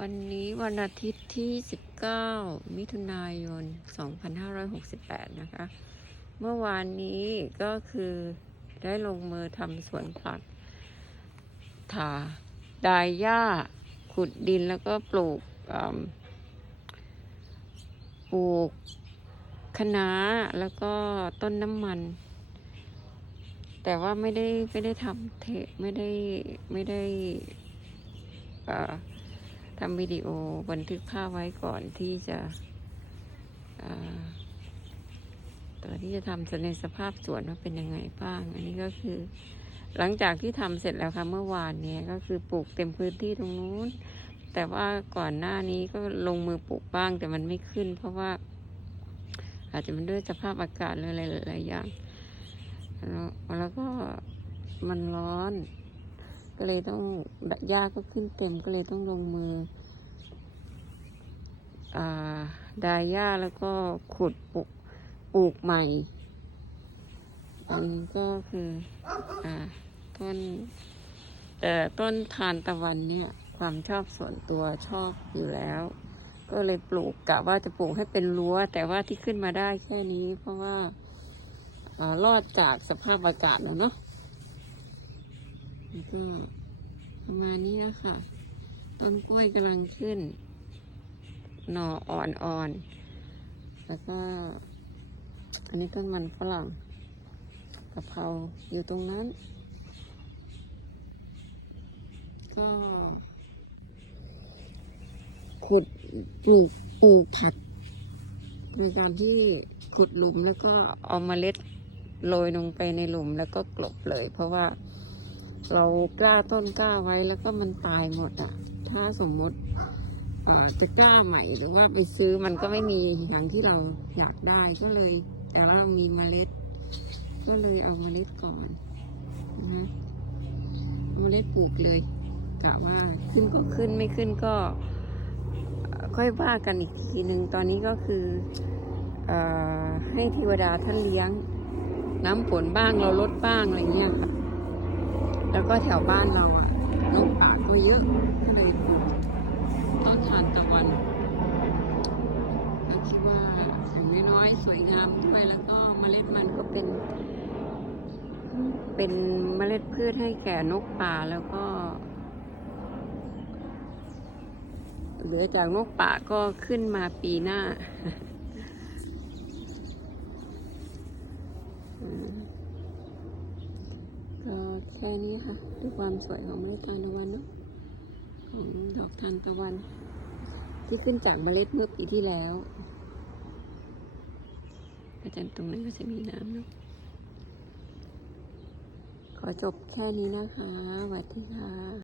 วันนี้วันอาทิตย์ที่ 19 มิถุนายน 2568 นะคะ เมื่อวานนี้ก็คือได้ลงมือทำสวนผักถาดายหญ้า ขุดดินแล้วก็ปลูกปลูกคะน้าแล้วก็ต้นน้ำมัน แต่ว่าไม่ได้ไม่ได้ทำเทไม่ได้ไม่ได้อ่อ ทำวิดีโอบันทึกภาพไว้ก่อนที่จะต่อตอนที่จะทำในสภาพสวนว่าเป็นยังไงบ้าง อันนี้ก็คือ หลังจากที่ทำเสร็จแล้วค่ะเมื่อวานเนี่ยก็คือปลูกเต็มพื้นที่ตรงนู้น แต่ว่าก่อนหน้านี้ก็ลงมือปลูกบ้างแต่มันไม่ขึ้น เพราะว่า อาจจะเป็นด้วยสภาพอากาศหรืออะไรหลายอย่างแล้วแล้วก็มันร้อน ก็เลยต้องหญ้าก็ขึ้นเต็มก็เลยต้องลงมืออ่าดายหญ้าแล้วก็ขุดปลูกปลูกใหม่ อันนี้ก็คืออ่าต้นแต่ต้นทานตะวันเนี่ย ความชอบส่วนตัวชอบอยู่แล้ว ก็เลยปลูกกะว่าจะปลูกให้เป็นรั้ว แต่ว่าที่ขึ้นมาได้แค่นี้ เพราะว่าอารอดจากสภาพอากาศแล้วเนาะ แล้วก็ประมาณนี้นะคะ ต้นกล้วยกำลังขึ้น หน่ออ่อนๆ แล้วก็ อันนี้ต้นมันฝรั่งกะเพราอยู่ตรงนั้น ก็ขุดปลูกปลูกผักโดยการที่ขุดหลุมแล้วก็เอาเมล็ดโรยลงไปในหลุมแล้วก็กลบเลย เพราะว่า เรากล้าต้นกล้าไว้แล้วก็มันตายหมดอะ่ะ ถ้าสมมติจะกล้าใหม่หรือว่าไปซื้อมันก็ไม่มีอย่างที่เราอยากได้ก็เลย แต่ว่าเรามีเมล็ด ก็เลยเอาเมล็ดก่อนนะฮะเมล็ดปลูกเลยกะว่าขึ้นก็ขึ้นไม่ขึ้นก็ ค่อยว่ากันอีกทีหนึ่งตอนนี้ก็คือเออให้เทวดาท่านเลี้ยง น้ำฝนบ้างเราลดบ้างอะไรเงี้ยค่ะ แล้วก็แถวบ้านเราอะนกป่าก็เยอะก็เลยปลูกต้นทานตะวันก็คิดว่าอย่างน้อยๆสวยงามด้วยแล้วก็เมล็ดมันก็เป็น เป็นเมล็ดพืชให้แก่นกป่าแล้วก็เหลือจากนกป่าก็ขึ้นมาปีหน้า อืม แค่นี้ค่ะด้วยความสวยของเมล็ดทานตะวันเนาะของดอกทานตะวัน ที่ขึ้นจากเมล็ดเมื่อปีที่แล้วอาจารย์ตรงนั้นก็จะมีน้ำเนาะขอจบแค่นี้นะคะสวัสดีค่ะ